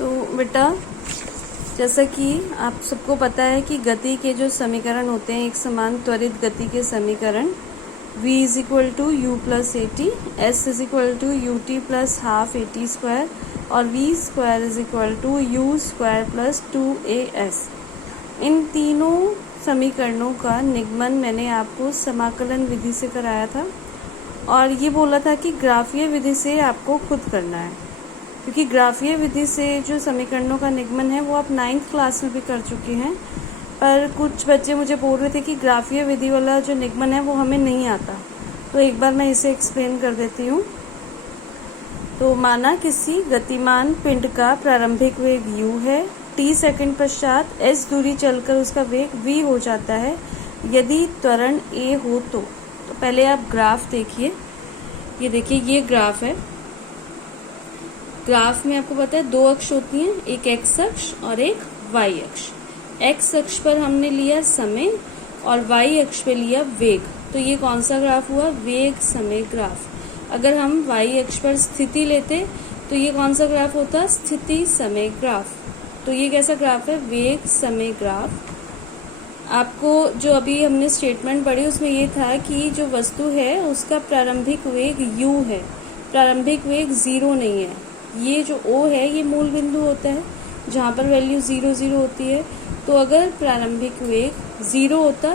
तो बेटा, जैसा कि आप सबको पता है कि गति के जो समीकरण होते हैं, एक समान त्वरित गति के समीकरण v is equal to you plus a T, S is equal to U T plus half A T square और v square is equal to you square plus 2as। इन तीनों समीकरणों का निगमन मैंने आपको समाकलन विधि से कराया था और ये बोला था कि ग्राफीय विधि से आपको खुद करना है, क्योंकि ग्राफीय विधि से जो समीकरणों का निगमन है वो आप 9th क्लास में भी कर चुके हैं। पर कुछ बच्चे मुझे बोल रहे थे कि ग्राफीय विधि वाला जो निगमन है वो हमें नहीं आता, तो एक बार मैं इसे एक्सप्लेन कर देती हूँ। तो माना किसी गतिमान पिंड का प्रारंभिक वेग u है, t सेकंड पश्चात s दूरी चलकर उसका वेग v हो जाता है यदि त्वरण a हो तो पहले आप ग्राफ देखिए। ये देखिए, ये ग्राफ है। ग्राफ में आपको पता है दो अक्ष होती हैं, एक x अक्ष और एक y अक्ष। x अक्ष पर हमने लिया समय और y अक्ष पे लिया वेग, तो ये कौन सा ग्राफ हुआ? वेग समय ग्राफ। अगर हम y अक्ष पर स्थिति लेते तो ये कौन सा ग्राफ होता? स्थिति समय ग्राफ। तो ये कैसा ग्राफ है? वेग समय ग्राफ। आपको जो अभी हमने स्टेटमेंट पढ़ी उसमें ये था कि जो वस्तु है उसका प्रारंभिक वेग u है, प्रारंभिक वेग 0 नहीं है। ये जो O है ये मूल बिंदु होता है जहाँ पर वैल्यू 0 0 होती है। तो अगर प्रारंभिक वेग 0 होता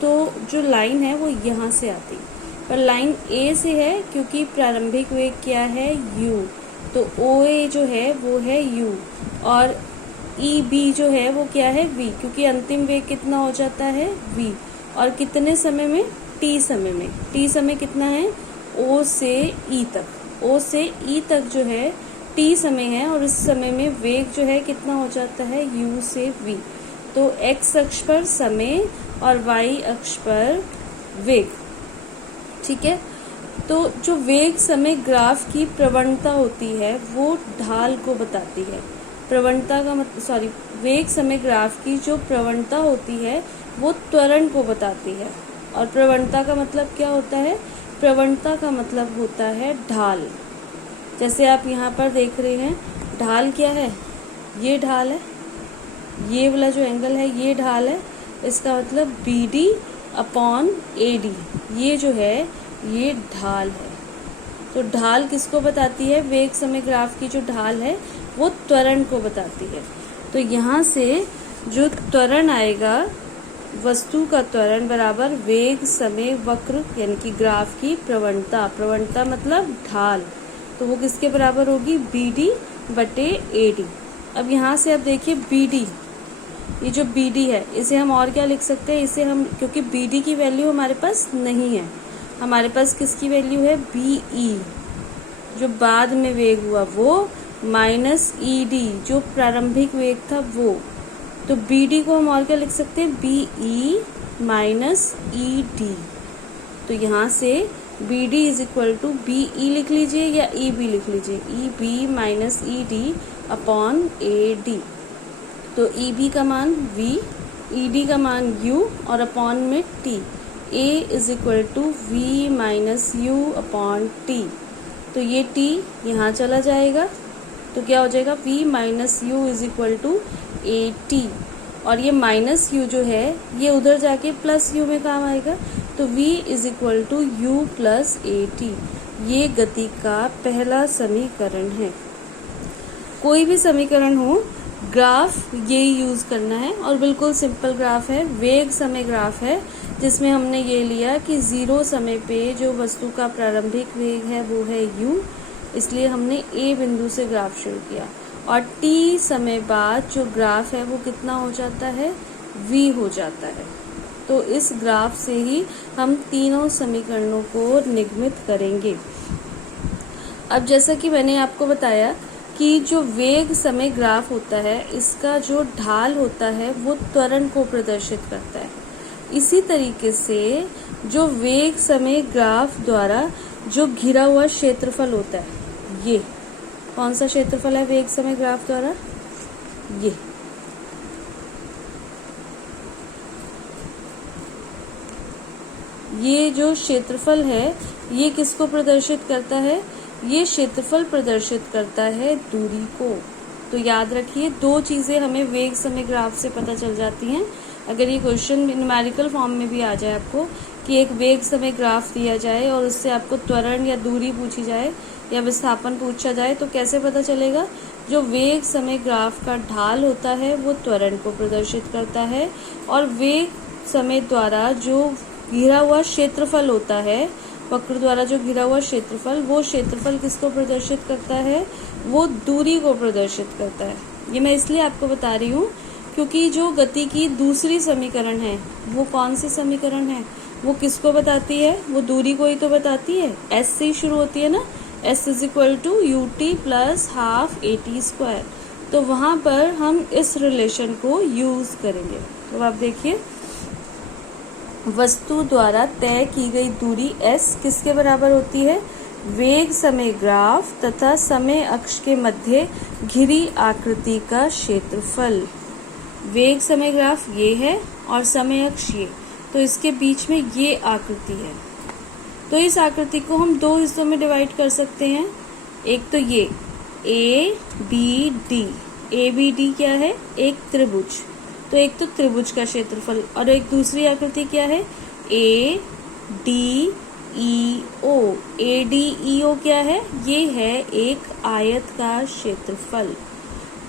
तो जो लाइन है वो यहाँ से आती, पर लाइन A से है क्योंकि प्रारंभिक वेग क्या है? u। तो OA जो है वो है u और EB जो है वो क्या है? v, क्योंकि अंतिम वेग कितना हो जाता है? v। और कितने समय में? t समय में। t समय कितना है? O से E तक, O से E तक जो है t समय है और इस समय में वेग जो है कितना हो जाता है? u से v। तो x अक्ष पर समय और y अक्ष पर वेग, ठीक है। तो जो वेग समय ग्राफ की प्रवणता होती है वो ढाल को बताती है। प्रवणता का वेग समय ग्राफ की जो प्रवणता होती है वो त्वरण को बताती है। और प्रवणता का मतलब क्या होता है? प्रवणता का मतलब होता है ढाल। जैसे आप यहाँ पर देख रहे हैं, ढाल क्या है? ये ढाल है, ये वाला जो एंगल है ये ढाल है। इसका मतलब BD अपॉन AD, ये जो है ये ढाल है। तो ढाल किसको बताती है? वेग समय ग्राफ की जो ढाल है वो त्वरण को बताती है। तो यहाँ से जो त्वरण आएगा, वस्तु का त्वरण बराबर वेग समय वक्र यानी कि ग्राफ की प्रवणता। प्रवणता मतलब ढाल, तो वो किसके बराबर होगी? BD बटे AD। अब यहाँ से आप देखिए BD, ये जो BD है इसे हम और क्या लिख सकते हैं? इसे हम, क्योंकि BD की वैल्यू हमारे पास नहीं है, हमारे पास किसकी वैल्यू है? BE जो बाद में वेग हुआ वो, माइनस ED जो प्रारंभिक वेग था वो। तो BD को हम और क्या लिख सकते हैं? BE minus ED। तो यहाँ से BD is equal to BE लिख लीजिए या EB लिख लीजिए, EB minus ED upon AD। तो EB का मान V, ED का मान U और अपॉन में T। A is equal to V minus U upon T। तो ये T यहाँ चला जाएगा, तो क्या हो जाएगा? V minus U is equal to AT। और ये माइनस यू जो है ये उधर जाके प्लस यू में काम आएगा, तो V is equal to you plus AT। ये गति का पहला समीकरण है। कोई भी समीकरण हो, ग्राफ ये यूज करना है और बिल्कुल सिंपल ग्राफ है, वेग समय ग्राफ है, जिसमें हमने ये लिया कि 0 समय पे जो वस्तु का प्रारंभिक वेग है वो है u, इसलिए हमने A बिंदु से ग्राफ शुरू किया। और t समय बाद जो ग्राफ है वो कितना हो जाता है? v हो जाता है। तो इस ग्राफ से ही हम तीनों समीकरणों को निगमित करेंगे। अब जैसा कि मैंने आपको बताया कि जो वेग समय ग्राफ होता है इसका जो ढाल होता है वो त्वरण को प्रदर्शित करता है। इसी तरीके से जो वेग समय ग्राफ द्वारा जो घिरा हुआ क्षेत्रफल होता है, ये कौन सा क्षेत्रफल है वेग समय ग्राफ द्वारा? ये जो क्षेत्रफल है ये किसको प्रदर्शित करता है? ये क्षेत्रफल प्रदर्शित करता है दूरी को। तो याद रखिए, दो चीज़ें हमें वेग समय ग्राफ से पता चल जाती हैं। अगर ये क्वेश्चन न्यूमेरिकल फॉर्म में भी आ जाए आपको कि एक वेग समय ग्राफ दिया जाए और उससे आपको त्वरण या दूरी पूछी जाए या विस्थापन पूछा जाए, तो कैसे पता चलेगा? जो वेग समय ग्राफ का ढाल होता है वो त्वरण को प्रदर्शित करता है, और वेग समय द्वारा जो घिरा हुआ क्षेत्रफल होता है, वक्र द्वारा जो घिरा हुआ क्षेत्रफल, वो क्षेत्रफल किसको प्रदर्शित करता है? वो दूरी को प्रदर्शित करता है। ये मैं इसलिए आपको बता रही हूँ क्योंकि जो गति की दूसरी समीकरण है वो कौन सी समीकरण है? वो किसको बताती है? वो दूरी को ही तो बताती है। एस से ही शुरू होती है ना, S is equal to U T plus half A T square. तो वहां पर हम इस रिलेशन को यूज करेंगे। तो आप देखिए, वस्तु द्वारा तय की गई दूरी s किसके बराबर होती है? वेग समय ग्राफ तथा समय अक्ष के मध्य घिरी आकृति का क्षेत्रफल। वेग समय ग्राफ ये है और समय अक्ष ये, तो इसके बीच में ये आकृति है। तो इस आकृति को हम दो हिस्सों में डिवाइड कर सकते हैं। एक तो ये A B D, A B D क्या है? एक त्रिभुज। तो एक तो त्रिभुज का क्षेत्रफल, और एक दूसरी आकृति क्या है? A D E O. A D E ओ क्या है? ये है एक आयत का क्षेत्रफल।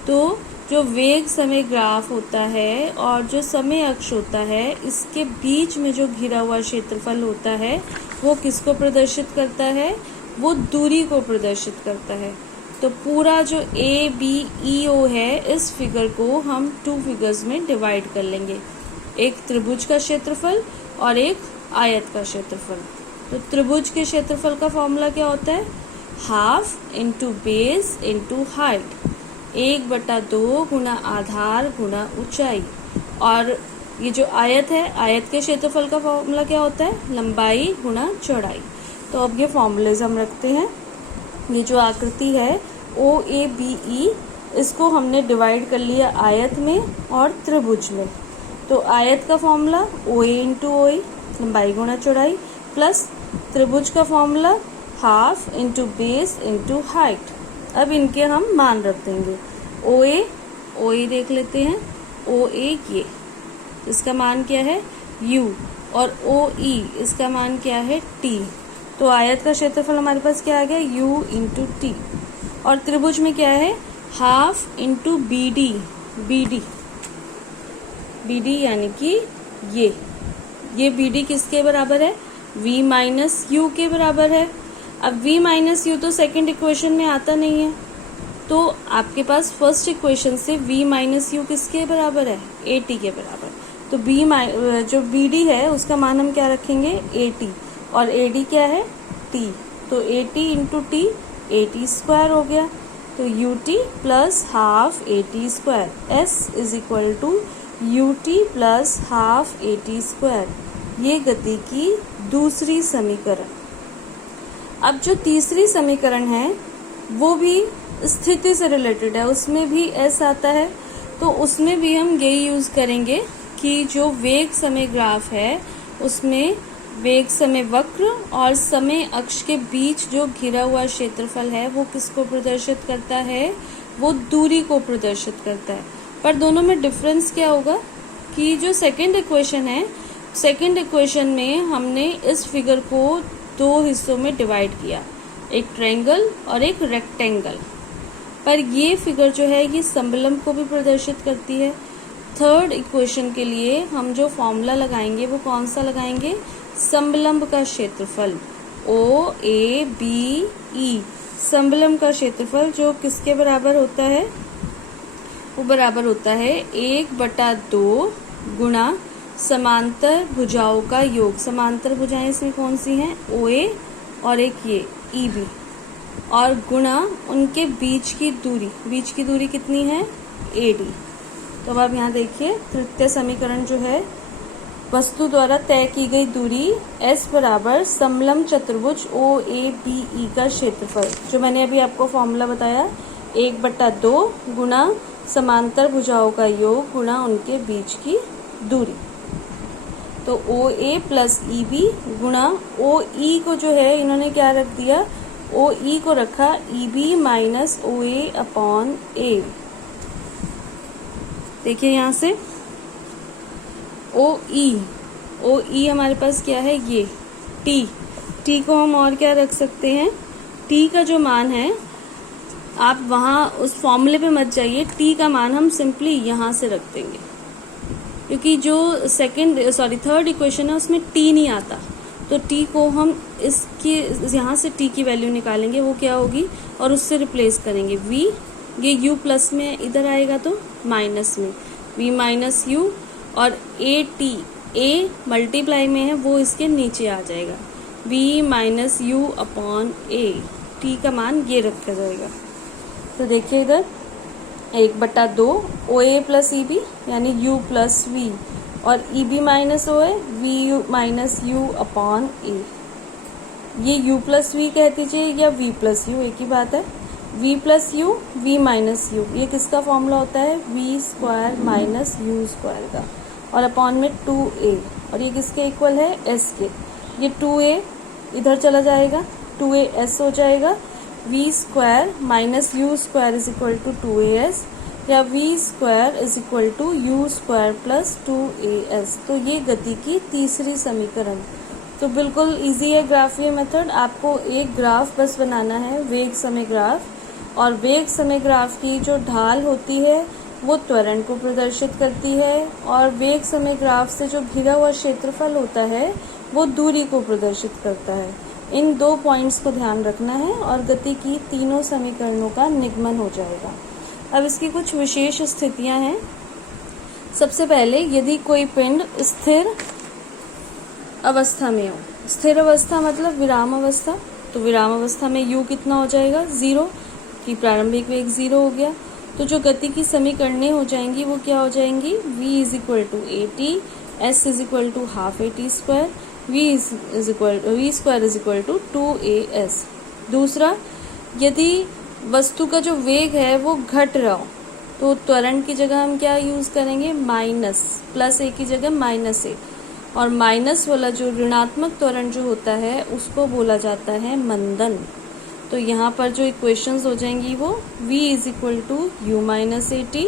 तो जो वेग समय ग्राफ होता है और जो समय अक्ष होता है, इसके बीच में जो घिरा हुआ क्षेत्रफल होता है वो किसको प्रदर्शित करता है? वो दूरी को प्रदर्शित करता है। तो पूरा जो ए बी ई ओ है, इस फिगर को हम टू फिगर्स में डिवाइड कर लेंगे, एक त्रिभुज का क्षेत्रफल और एक आयत का क्षेत्रफल। तो त्रिभुज के क्षेत्रफल का फॉर्मूला क्या होता है? Half into base into height, 1/2 गुना आधार गुना ऊंचाई। और ये जो आयत है, आयत के क्षेत्रफल का फॉर्मूला क्या होता है? लंबाई गुना चौड़ाई। तो अब ये फॉर्मूलेज हम रखते हैं। ये जो आकृति है ओ ए बी ई, इसको हमने डिवाइड कर लिया आयत में और त्रिभुज में। तो आयत का फॉर्मूला ओ ए इंटू ओ ए, लंबाई गुना चौड़ाई, प्लस त्रिभुज का formula half into base into height. अब इनके हम मान रख देंगे। ओ ए देख लेते हैं। ओ ए ये, इसका मान क्या है? u, और ओ ई, इसका मान क्या है? t। तो आयत का क्षेत्रफल हमारे पास क्या आ गया? u into T. और त्रिभुज में क्या है? Half into B D, B D यानी कि ये बी डी किसके बराबर है? v माइनस यू के बराबर है। अब v माइनस यू तो सेकेंड इक्वेशन में आता नहीं है, तो आपके पास फर्स्ट इक्वेशन से v माइनस यू किसके बराबर है? ए टी के बराबर। तो जो बी डी है उसका मान हम क्या रखेंगे? ए टी, और ए डी क्या है? t। तो A T into T, A T square हो गया। तो U T plus half A T square, S is equal to U T plus half A T square. ये गति की दूसरी समीकरण। अब जो तीसरी समीकरण है वो भी स्थिति से रिलेटेड है, उसमें भी एस आता है। तो उसमें भी हम यही यूज करेंगे कि जो वेग समय ग्राफ है उसमें वेग समय वक्र और समय अक्ष के बीच जो घिरा हुआ क्षेत्रफल है वो किसको प्रदर्शित करता है? वो दूरी को प्रदर्शित करता है। पर दोनों में डिफरेंस क्या होगा कि जो सेकंड इक्वेशन है, सेकंड इक्वेशन में हमने इस फिगर को दो हिस्सों में डिवाइड किया, एक ट्रायंगल और एक रेक्टेंगल। पर ये फिगर जो है ये समलंब को भी प्रदर्शित करती है। थर्ड इक्वेशन के लिए हम जो फॉर्मूला लगाएंगे वो कौन सा लगाएंगे? समलंब का क्षेत्रफल, ओ ए बी ई। समलंब का क्षेत्रफल जो किसके बराबर होता है? वो बराबर होता है 1/2 गुना समांतर भुजाओं का योग। समांतर भुजाएं इसमें कौन सी हैं? ओ ए और एक ये ई बी, और गुणा उनके बीच की दूरी। बीच की दूरी कितनी है? A D. तो अब आप यहाँ देखिए, तृतीय समीकरण जो है, वस्तु द्वारा तय की गई दूरी S बराबर समलंब चतुर्भुज ओ ए बी ई का क्षेत्रफल, जो मैंने अभी आपको फॉर्मूला बताया, 1/2 गुना समांतर भुजाओं का योग गुणा उनके बीच की दूरी। तो ओ ए प्लस ई बी गुणा ओ ई को जो है इन्होंने क्या रख दिया? ओ ई को रखा ई बी माइनस ओ ए अपॉन ए। देखिए यहाँ से ओ ई हमारे पास क्या है, ये टी को हम और क्या रख सकते हैं, टी का जो मान है, आप वहाँ उस फॉर्मूले पे मत जाइए, टी का मान हम सिंपली यहाँ से रख देंगे, क्योंकि जो थर्ड इक्वेशन है उसमें टी नहीं आता, तो टी को हम इसके यहाँ से टी की वैल्यू निकालेंगे, वो क्या होगी, और उससे रिप्लेस करेंगे वी, ये यू प्लस में इधर आएगा तो माइनस में वी माइनस यू, और ए मल्टीप्लाई में है वो इसके नीचे आ जाएगा, v minus you upon A, T का मान ये रखा जाएगा। तो देखिए इधर 1/2 ओ ए प्लस ई बी यानी u प्लस वी, और ई बी माइनस ओ है वी माइनस यू अपॉन ए, ये u प्लस वी कह दीजिए या v प्लस यू, एक ही बात है, v plus you v minus you, ये किसका फॉर्मूला होता है, v square minus U square का, और अपॉन में 2a, और ये किसके इक्वल है, s के, ये 2a इधर चला जाएगा, 2as हो जाएगा, v square minus U square is equal to 2as, या v square is equal to you square plus 2as। तो ये गति की तीसरी समीकरण। तो बिल्कुल इजी है ग्राफीय मेथड, आपको एक ग्राफ बस बनाना है, वेग समय ग्राफ, और वेग समय ग्राफ की जो ढाल होती है वो त्वरण को प्रदर्शित करती है, और वेग समय ग्राफ से जो घिरा हुआ क्षेत्रफल होता है वो दूरी को प्रदर्शित करता है। इन 2 पॉइंट्स को ध्यान रखना है और गति की तीनों समीकरणों का निगमन हो जाएगा। अब इसकी कुछ विशेष स्थितियां हैं। सबसे पहले, यदि कोई पिंड स्थिर अवस्था में हो, स्थिर अवस्था मतलब विराम अवस्था, तो विराम अवस्था में u कितना हो जाएगा, 0, कि प्रारंभिक वेग 0 हो गया। तो जो गति की समीकरणें हो जाएंगी वो क्या हो जाएंगी, v is equal to at, s is equal to half at square, v square is equal to 2as। दूसरा, यदि वस्तु का जो वेग है वो घट रहा हो, तो त्वरण की जगह हम क्या यूज करेंगे, माइनस, प्लस a की जगह माइनस a, और माइनस वाला जो ऋणात्मक त्वरण जो होता है उसको बोला जाता है मंदन। तो यहाँ पर जो इक्वेशंस हो जाएंगी वो v is equal to U minus A T,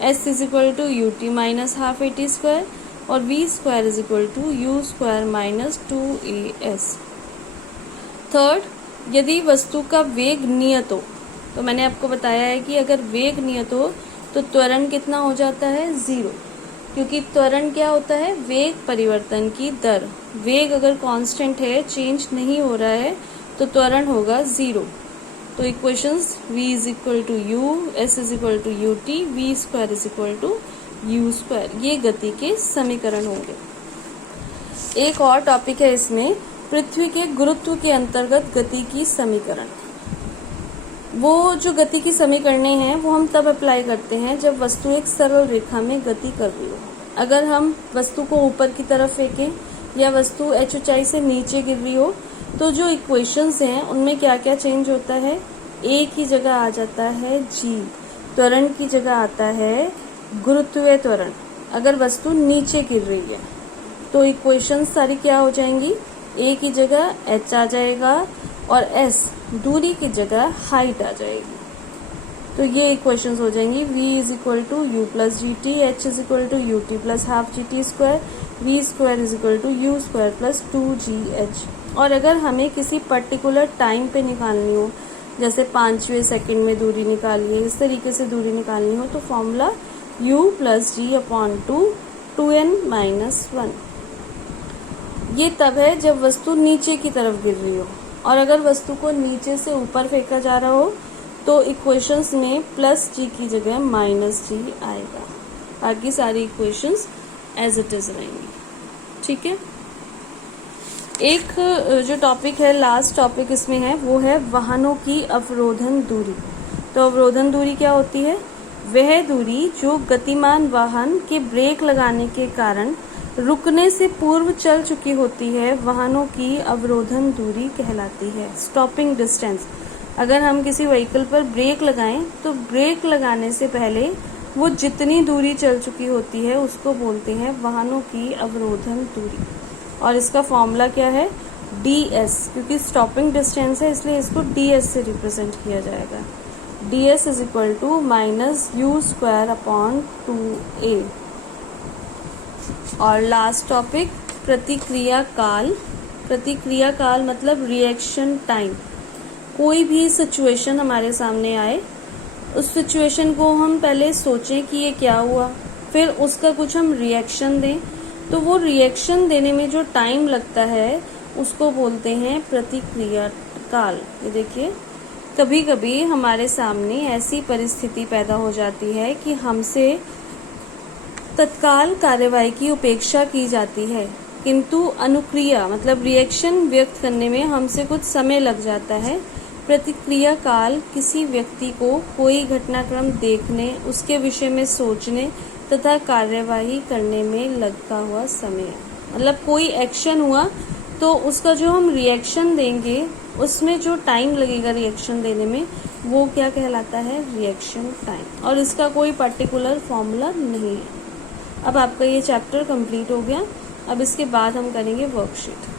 S is equal to you T minus half A T square, और v square is equal to you square minus 2as। Third, यदि वस्तु का वेग नियत हो, तो मैंने आपको बताया है कि अगर वेग नियत हो तो त्वरण कितना हो जाता है, 0, क्योंकि त्वरण क्या होता है, वेग परिवर्तन की दर। वेग अगर कांस्टेंट है, चेंज नहीं हो रहा है, तो त्वरण होगा 0। तो equations v is equal to U, S is equal to you T, V square is equal to you square, ये गति के समीकरण होंगे। एक और टॉपिक है इसमें, पृथ्वी के गुरुत्व के अंतर्गत गति की समीकरण। वो जो गति की समीकरणें हैं वो हम तब अप्लाई करते हैं जब वस्तु एक सरल रेखा में गति कर रही हो। अगर हम वस्तु को ऊपर की तरफ फेंकें या वस्तु h ऊंचाई से नीचे गिर रही हो, तो जो इक्वेशंस हैं उनमें क्या क्या चेंज होता है, a की जगह आ जाता है g, त्वरण की जगह आता है गुरुत्वीय त्वरण। अगर वस्तु नीचे गिर रही है तो इक्वेशंस सारी क्या हो जाएंगी, a की जगह h आ जाएगा और s दूरी की जगह हाइट आ जाएगी। तो ये इक्वेशंस हो जाएंगी, v is equal to you plus G T, H is equal to U T plus half G T square, V square is equal to you square plus 2gh। और अगर हमें किसी पर्टिकुलर टाइम पे निकालनी हो, जैसे 5वें सेकंड में दूरी निकालिए, इस तरीके से दूरी निकालनी हो, तो फॉर्मूला u प्लस जी अपॉन 2n माइनस 1। ये तब है जब वस्तु नीचे की तरफ गिर रही हो, और अगर वस्तु को नीचे से ऊपर फेंका जा रहा हो तो इक्वेशंस में प्लस जी की जगह माइनस जी आएगा। बाकी सारी इक्वेशंस एज इट इज रहेंगी। ठीक है। एक जो टॉपिक है, लास्ट टॉपिक इसमें है, वो है वाहनों की अवरोधन दूरी। तो अवरोधन दूरी क्या होती है, वह दूरी जो गतिमान वाहन के ब्रेक लगाने के कारण रुकने से पूर्व चल चुकी होती है, वाहनों की अवरोधन दूरी कहलाती है। स्टॉपिंग डिस्टेंस, अगर हम किसी व्हीकल पर ब्रेक लगाएं तो ब्रेक लगाने से पहले वो जितनी दूरी चल चुकी होती है उसको बोलते हैं वाहनों की अवरोधन दूरी। और इसका फॉर्मूला क्या है, ds, क्योंकि स्टॉपिंग डिस्टेंस है इसलिए इसको ds से रिप्रेजेंट किया जाएगा। ds is equal to minus U square upon 2a। और लास्ट टॉपिक प्रतिक्रिया काल। प्रतिक्रिया काल मतलब रिएक्शन टाइम। कोई भी सिचुएशन हमारे सामने आए, उस सिचुएशन को हम पहले सोचें कि ये क्या हुआ, फिर उसका कुछ हम रिएक्शन दें, तो वो रिएक्शन देने में जो टाइम लगता है उसको बोलते हैं प्रतिक्रिया काल। ये देखिए, कभी कभी हमारे सामने ऐसी परिस्थिति पैदा हो जाती है कि हमसे तत्काल कार्यवाही की उपेक्षा की जाती है, किंतु अनुक्रिया मतलब रिएक्शन व्यक्त करने में हमसे कुछ समय लग जाता है। प्रतिक्रिया काल किसी व्यक्ति को कोई घटनाक्रम देखने, उसके विषय में सोचने तथा कार्यवाही करने में लगा हुआ समय है। मतलब कोई एक्शन हुआ तो उसका जो हम रिएक्शन देंगे, उसमें जो टाइम लगेगा रिएक्शन देने में, वो क्या कहलाता है, रिएक्शन टाइम। और इसका कोई पर्टिकुलर फॉर्मूला नहीं है। अब आपका ये चैप्टर कंप्लीट हो गया। अब इसके बाद हम करेंगे वर्कशीट।